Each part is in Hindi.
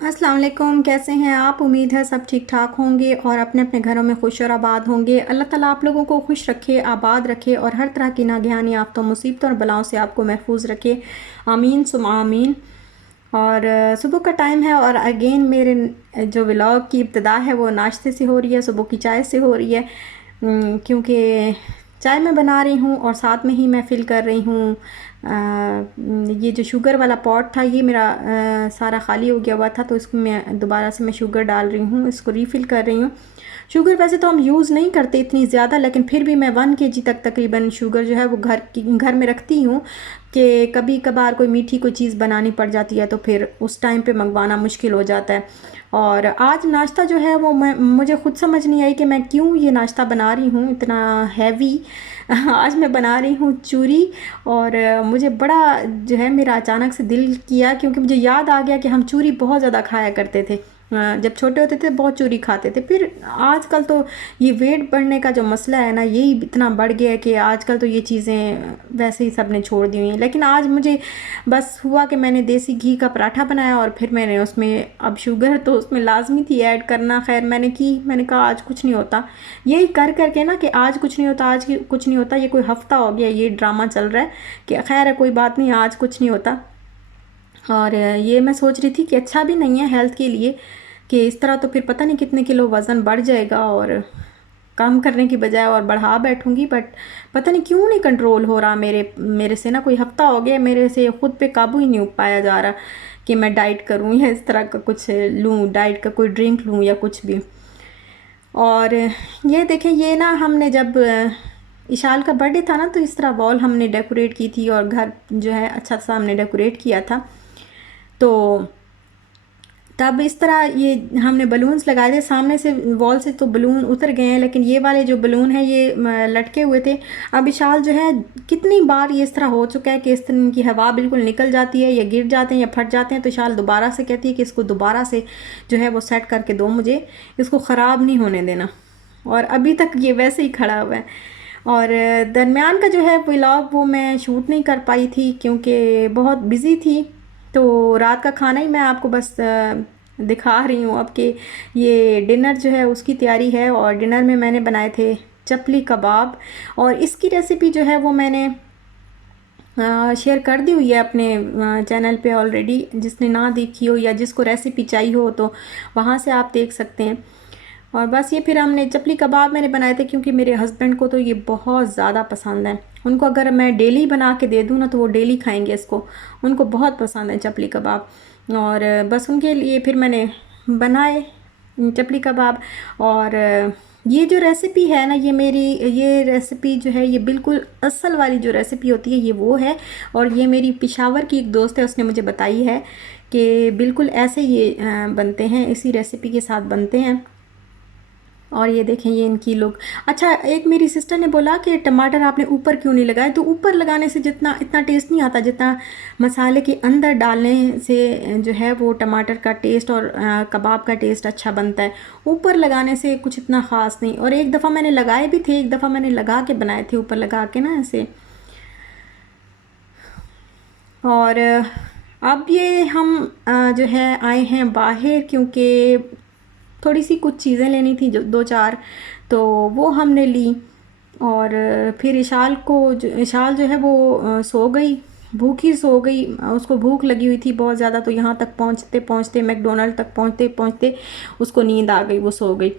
अस्सलाम वालेकुम। कैसे हैं आप? उम्मीद है सब ठीक ठाक होंगे और अपने अपने घरों में खुश और आबाद होंगे। अल्लाह ताला आप लोगों को खुश रखे, आबाद रखे और हर तरह की नागहानी आफतों, मुसीबतों और बलाओं से आपको महफूज रखे। आमीन सुम आमीन। और सुबह का टाइम है और अगेन मेरे जो व्लॉग की इब्तिदा है वो नाश्ते से हो रही है, सुबह की चाय से हो रही है। क्योंकि चाय मैं बना रही हूँ और साथ में ही मैं फिल कर रही हूँ। ये जो शुगर वाला पॉट था ये मेरा सारा खाली हो गया हुआ था, तो इसको मैं दोबारा से शुगर डाल रही हूँ, इसको रीफ़िल कर रही हूँ। शुगर वैसे तो हम यूज़ नहीं करते इतनी ज़्यादा, लेकिन फिर भी मैं 1 kg तक तकरीबन शुगर जो है वो घर में रखती हूँ कि कभी कभार कोई मीठी कोई चीज़ बनानी पड़ जाती है तो फिर उस टाइम पे मंगवाना मुश्किल हो जाता है। और आज नाश्ता जो है वो मुझे खुद समझ नहीं आई कि मैं क्यों ये नाश्ता बना रही हूँ इतना हैवी। आज मैं बना रही हूँ चूरी। और मुझे बड़ा जो है मेरा अचानक से दिल किया, क्योंकि मुझे याद आ गया कि हम चूरी बहुत ज़्यादा खाया करते थे। जब छोटे होते थे बहुत चूरी खाते थे। फिर आजकल तो ये वेट बढ़ने का जो मसला है ना, यही इतना बढ़ गया है कि आजकल तो ये चीज़ें वैसे ही सब ने छोड़ दी हुई हैं। लेकिन आज मुझे बस हुआ कि मैंने देसी घी का पराठा बनाया और फिर मैंने उसमें, अब शुगर तो उसमें लाजमी थी ऐड करना, खैर मैंने कहा आज कुछ नहीं होता। यही कर करके ना कि आज कुछ नहीं होता, आज कुछ नहीं होता, ये कोई हफ्ता हो गया ये ड्रामा चल रहा है कि खैर है कोई बात नहीं, आज कुछ नहीं होता। और ये मैं सोच रही थी कि अच्छा भी नहीं है हेल्थ के लिए कि इस तरह तो फिर पता नहीं कितने किलो वज़न बढ़ जाएगा और कम करने की बजाय और बढ़ा बैठूंगी। बट पता नहीं क्यों नहीं कंट्रोल हो रहा मेरे मेरे से ना, कोई हफ्ता हो गया मेरे से खुद पे काबू ही नहीं पाया जा रहा कि मैं डाइट करूं या इस तरह का कुछ लूं, डाइट का कोई ड्रिंक लूं या कुछ भी। और ये देखें, ये ना हमने जब इशाल का बर्थडे था ना, तो इस तरह वॉल हमने डेकोरेट की थी और घर जो है अच्छा सा हमने डेकोरेट किया था। तो तब इस तरह ये हमने बलून्स लगाए थे सामने से, वॉल से तो बलून उतर गए हैं, लेकिन ये वाले जो बलून हैं ये लटके हुए थे। अब विशाल जो है कितनी बार ये इस तरह हो चुका है कि इस तरह की हवा बिल्कुल निकल जाती है या गिर जाते हैं या फट जाते हैं, तो विशाल दोबारा से कहती है कि इसको दोबारा से जो है वो सेट करके दो मुझे, इसको ख़राब नहीं होने देना। और अभी तक ये वैसे ही खड़ा हुआ है। और दरमियान का जो है व्लॉग वो मैं शूट नहीं कर पाई थी क्योंकि बहुत बिज़ी थी। तो रात का खाना ही मैं आपको बस दिखा रही हूँ अब कि ये डिनर जो है उसकी तैयारी है। और डिनर में मैंने बनाए थे चपली कबाब, और इसकी रेसिपी जो है वो मैंने शेयर कर दी हुई है अपने चैनल पे ऑलरेडी। जिसने ना देखी हो या जिसको रेसिपी चाहिए हो तो वहाँ से आप देख सकते हैं। और बस ये फिर हमने चपली कबाब मैंने बनाए थे क्योंकि मेरे हस्बैंड को तो ये बहुत ज़्यादा पसंद है। उनको अगर मैं डेली बना के दे दूँ ना तो वो डेली खाएंगे इसको, उनको बहुत पसंद है चपली कबाब। और बस उनके लिए फिर मैंने बनाए चपली कबाब। और ये जो रेसिपी है ना, ये मेरी ये रेसिपी जो है ये बिल्कुल असल वाली जो रेसिपी होती है ये वो है। और ये मेरी पेशावर की एक दोस्त है, उसने मुझे बताई है कि बिल्कुल ऐसे ये बनते हैं, इसी रेसिपी के साथ बनते हैं। और ये देखें ये इनकी लोग। अच्छा, एक मेरी सिस्टर ने बोला कि टमाटर आपने ऊपर क्यों नहीं लगाए, तो ऊपर लगाने से जितना इतना टेस्ट नहीं आता जितना मसाले के अंदर डालने से जो है वो टमाटर का टेस्ट और कबाब का टेस्ट अच्छा बनता है। ऊपर लगाने से कुछ इतना ख़ास नहीं। और एक दफ़ा मैंने लगाए भी थे, एक दफ़ा मैंने लगा के बनाए थे ऊपर लगा के ना ऐसे। और अब ये हम जो है आए हैं बाहर क्योंकि थोड़ी सी कुछ चीज़ें लेनी थी जो दो चार, तो वो हमने ली। और फिर इशाल जो है वो सो गई, भूखी सो गई। उसको भूख लगी हुई थी बहुत ज़्यादा, तो यहाँ तक पहुँचते पहुँचते मैकडोनल्ड तक पहुँचते पहुँचते उसको नींद आ गई, वो सो गई।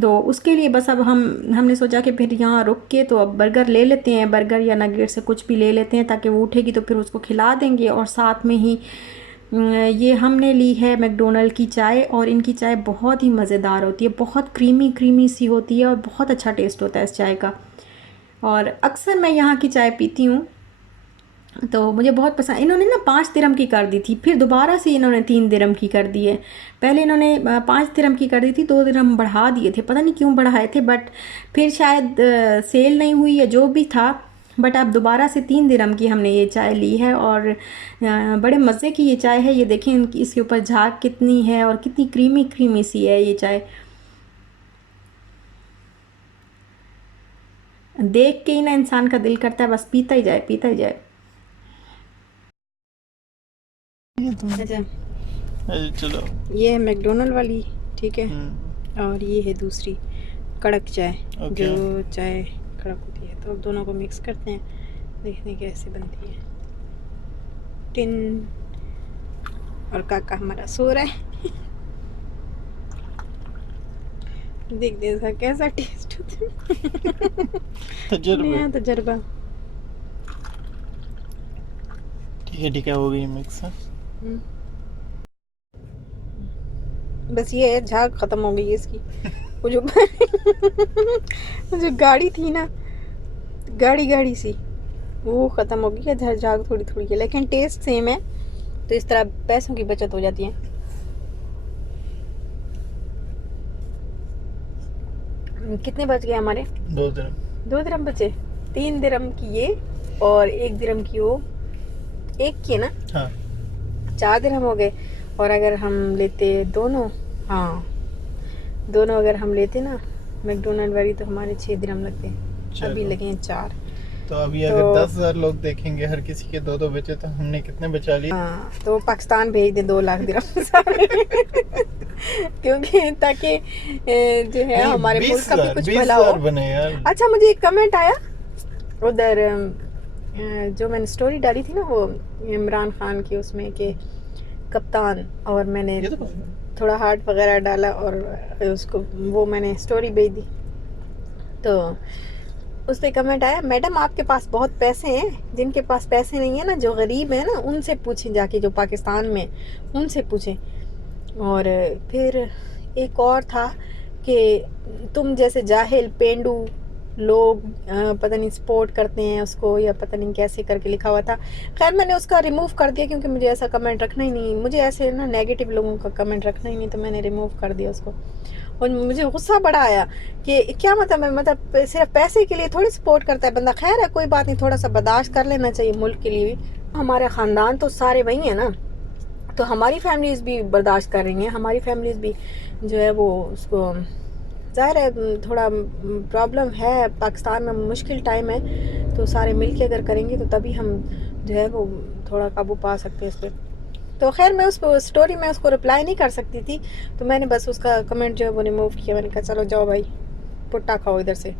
तो उसके लिए बस अब हमने सोचा कि फिर यहाँ रुक के तो अब बर्गर ले लेते हैं, बर्गर या नगेट से कुछ भी ले लेते हैं ताकि वो उठेगी तो फिर उसको खिला देंगे। और साथ में ही ये हमने ली है मैकडोनल्ड की चाय, और इनकी चाय बहुत ही मज़ेदार होती है, बहुत क्रीमी क्रीमी सी होती है और बहुत अच्छा टेस्ट होता है इस चाय का। और अक्सर मैं यहाँ की चाय पीती हूँ तो मुझे बहुत पसंद। इन्होंने ना 5 दिरहम की कर दी थी, फिर दोबारा से इन्होंने 3 दिरहम की कर दी है। पहले इन्होंने 5 दिरहम की कर दी थी, 2 दिरहम बढ़ा दिए थे, पता नहीं क्यों बढ़ाए थे, बट फिर शायद सेल नहीं हुई या जो भी था। बट अब दोबारा से 3 दिरहम की हमने ये चाय ली है और बड़े मज़े की ये चाय है। ये देखें इसके ऊपर झाग कितनी है और कितनी क्रीमी क्रीमी सी है ये चाय। देख के ही ना इंसान का दिल करता है बस पीता ही जाए, पीता ही जाए। ये तो अच्छा, अरे चलो। ये है मैकडोनल्ड वाली, ठीक है, हम्म। और ये है दूसरी कड़क चाय, ओके। जो चाय कड़क होती है। तो अब दोनों को मिक्स करते हैं, देखते हैं कैसे बनती है। टिन। और काका हमारा सो रहा है। देखते हैं इसका कैसा टेस्ट होता है। तजर्बे। नया तजर्बा। ठीक है हो गई मिक्स है। हम्म, बस ये है, झाग खत्म हो गई है इसकी। वो जो वो जो गाड़ी थी ना, गाड़ी गाड़ी सी, वो ख़त्म हो गई है। झाग थोड़ी थोड़ी है, लेकिन टेस्ट सेम है। तो इस तरह पैसों की बचत हो जाती है। कितने बच गए हमारे? 2 दिन। 2 दिरहम बचे। 3 दिरहम की ये, और 1 दिरहम की वो। एक की है ना? हाँ। 4 दिरहम हो गए। और अगर हम लेते दोनों, हाँ, दोनों अगर हम लेते ना मैकडोनल्ड वाली, तो हमारे 6 दिरहम लगते। अभी चलो, लगे हैं 4। तो अभी तो अगर 10,000 लोग देखेंगे, हर किसी के 2-2 बचे, तो हमने कितने बचा लिए? हाँ, तो पाकिस्तान भेज दें 2 लाख दिरहम सारे। क्योंकि ताकि जो है नहीं, हमारे मुल्क बीस का भी हजार कुछ बीस भला हो। हजार बने यार। अच्छा, मुझे एक कमेंट आया उधर, जो मैंने स्टोरी डाली थी ना वो इमरान खान की, उसमें कि कप्तान, और मैंने ये तो थोड़ा हार्ट वगैरह डाला और उसको, वो मैंने स्टोरी भेज दी। तो उस पे कमेंट आया, मैडम आपके पास बहुत पैसे हैं, जिनके पास पैसे नहीं है ना, जो गरीब है ना, उनसे पूछें जाके, जो पाकिस्तान में, उनसे पूछें। और फिर एक और था कि तुम जैसे जाहिल पेंडू लोग पता नहीं सपोर्ट करते हैं उसको, या पता नहीं कैसे करके लिखा हुआ था। खैर मैंने उसका रिमूव कर दिया, क्योंकि मुझे ऐसा कमेंट रखना ही नहीं, मुझे ऐसे ना नेगेटिव लोगों का कमेंट रखना ही नहीं, तो मैंने रिमूव कर दिया उसको। और मुझे गुस्सा बड़ा आया कि क्या मतलब है, मतलब सिर्फ पैसे के लिए थोड़ी सपोर्ट करता है बंदा। खैर है, कोई बात नहीं, थोड़ा सा बर्दाश्त कर लेना चाहिए मुल्क के लिए भी। हमारे ख़ानदान तो सारे वही हैं ना, तो हमारी फैमिलीज़ भी बर्दाश्त कर रही हैं, हमारी फैमिलीज़ भी जो है वो उसको, ज़ाहिर है थोड़ा प्रॉब्लम है, पाकिस्तान में मुश्किल टाइम है, तो सारे मिल के अगर करेंगे तो तभी हम जो है वो थोड़ा काबू पा सकते हैं इस पर। तो खैर मैं उस स्टोरी में उसको रिप्लाई नहीं कर सकती थी, तो मैंने बस उसका कमेंट जो है वो रिमूव किया। मैंने कहा चलो जाओ भाई, पुट्टा खाओ इधर से।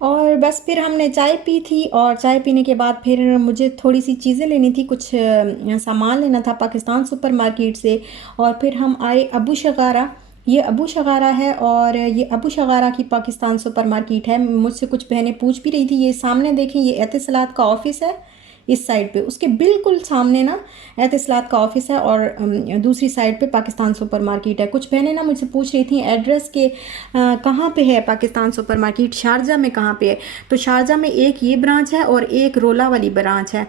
और बस फिर हमने चाय पी थी, और चाय पीने के बाद फिर मुझे थोड़ी सी चीज़ें लेनी थी, कुछ सामान लेना था पाकिस्तान सुपरमार्केट से। और फिर हम आए अबू शगारा। ये अबू शगारा है, और ये अबू शगारा की पाकिस्तान सुपरमार्केट है। मुझसे कुछ बहनें पूछ भी रही थी, ये सामने देखें, ये एतिसलात का ऑफिस है इस साइड पे, उसके बिल्कुल सामने ना एतिसलात का ऑफिस है, और दूसरी साइड पे पाकिस्तान सुपरमार्केट है। कुछ बहनें ना मुझसे पूछ रही थी एड्रेस के कहाँ पे है पाकिस्तान सुपरमार्केट, शारजा में कहाँ पे है। तो शारजा में एक ये ब्रांच है और एक रोला वाली ब्रांच है।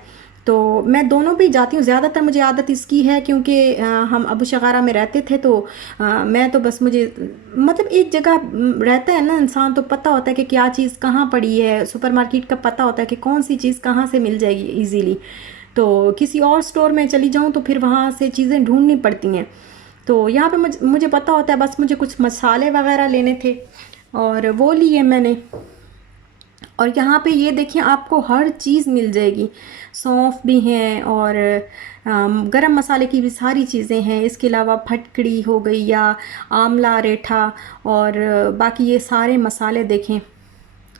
तो मैं दोनों पे जाती हूँ, ज़्यादातर मुझे आदत इसकी है, क्योंकि हम अबू शगारा में रहते थे, तो मैं तो बस मुझे मतलब एक जगह रहता है ना इंसान, तो पता होता है कि क्या चीज़ कहाँ पड़ी है, सुपरमार्केट का पता होता है कि कौन सी चीज़ कहाँ से मिल जाएगी इजीली। तो किसी और स्टोर में चली जाऊँ तो फिर वहाँ से चीज़ें ढूंढनी पड़ती हैं। तो यहाँ पे मुझे पता होता है, बस मुझे कुछ मसाले वगैरह लेने थे और वो लिए मैंने। और यहाँ पे ये देखिए, आपको हर चीज़ मिल जाएगी, सौंफ भी हैं, और गरम मसाले की भी सारी चीज़ें हैं। इसके अलावा फटकड़ी हो गई, या आंवला रेठा, और बाकी ये सारे मसाले देखें,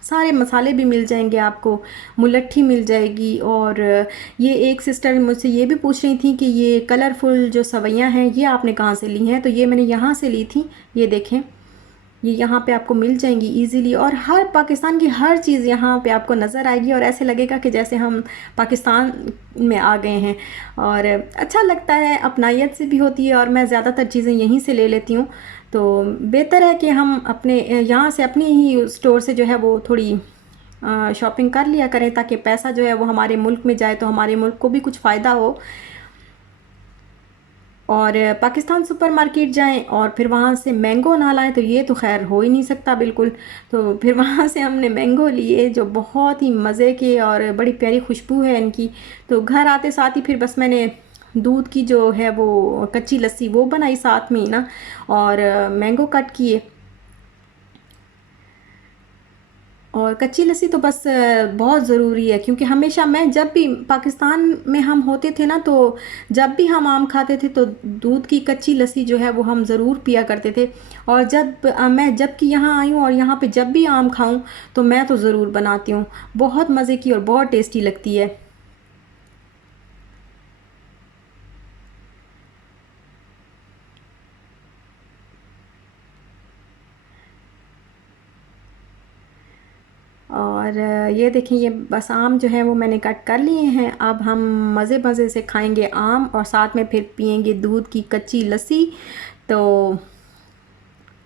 सारे मसाले भी मिल जाएंगे आपको। मुलट्ठी मिल जाएगी। और ये एक सिस्टर मुझसे ये भी पूछ रही थी कि ये कलरफुल जो सवैयाँ हैं ये आपने कहाँ से ली हैं, तो ये मैंने यहाँ से ली थी। ये देखें, ये यहाँ पे आपको मिल जाएंगी इजीली, और हर पाकिस्तान की हर चीज़ यहाँ पे आपको नज़र आएगी, और ऐसे लगेगा कि जैसे हम पाकिस्तान में आ गए हैं। और अच्छा लगता है, अपनायत से भी होती है, और मैं ज़्यादातर चीज़ें यहीं से ले लेती हूँ। तो बेहतर है कि हम अपने यहाँ से, अपनी ही स्टोर से जो है वो थोड़ी शॉपिंग कर लिया करें, ताकि पैसा जो है वो हमारे मुल्क में जाए, तो हमारे मुल्क को भी कुछ फ़ायदा हो। और पाकिस्तान सुपरमार्केट जाएं और फिर वहाँ से मैंगो ना लाएं, तो ये तो खैर हो ही नहीं सकता बिल्कुल। तो फिर वहाँ से हमने मैंगो लिए, जो बहुत ही मज़े के, और बड़ी प्यारी खुशबू है इनकी। तो घर आते साथ ही फिर बस मैंने दूध की जो है वो कच्ची लस्सी वो बनाई साथ में ही ना, और मैंगो कट किए। और कच्ची लस्सी तो बस बहुत ज़रूरी है, क्योंकि हमेशा मैं जब भी पाकिस्तान में हम होते थे ना, तो जब भी हम आम खाते थे तो दूध की कच्ची लस्सी जो है वो हम ज़रूर पिया करते थे। और मैं जब कि यहाँ आई हूँ और यहाँ पे जब भी आम खाऊं तो मैं तो ज़रूर बनाती हूँ। बहुत मज़े की और बहुत टेस्टी लगती है। और ये देखिए, ये बस आम जो है वो मैंने कट कर लिए हैं। अब हम मज़े मज़े से खाएंगे आम और साथ में फिर पियेंगे दूध की कच्ची लस्सी। तो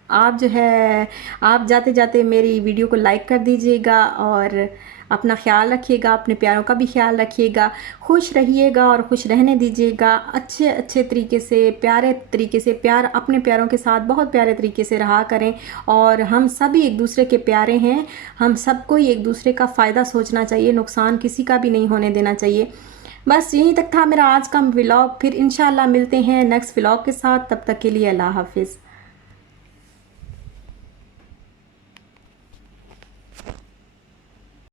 आप जो है, आप जाते जाते मेरी वीडियो को लाइक कर दीजिएगा और अपना ख्याल रखिएगा, अपने प्यारों का भी ख्याल रखिएगा, खुश रहिएगा और खुश रहने दीजिएगा। अच्छे अच्छे तरीके से, प्यारे तरीके से, प्यार अपने प्यारों के साथ बहुत प्यारे तरीके से रहा करें। और हम सभी एक दूसरे के प्यारे हैं, हम सबको ही एक दूसरे का फ़ायदा सोचना चाहिए, नुकसान किसी का भी नहीं होने देना चाहिए। बस यहीं तक था मेरा आज का व्लॉग। फिर इंशाल्लाह मिलते हैं नेक्स्ट व्लॉग के साथ। तब तक के लिए अल्लाह हाफिज़।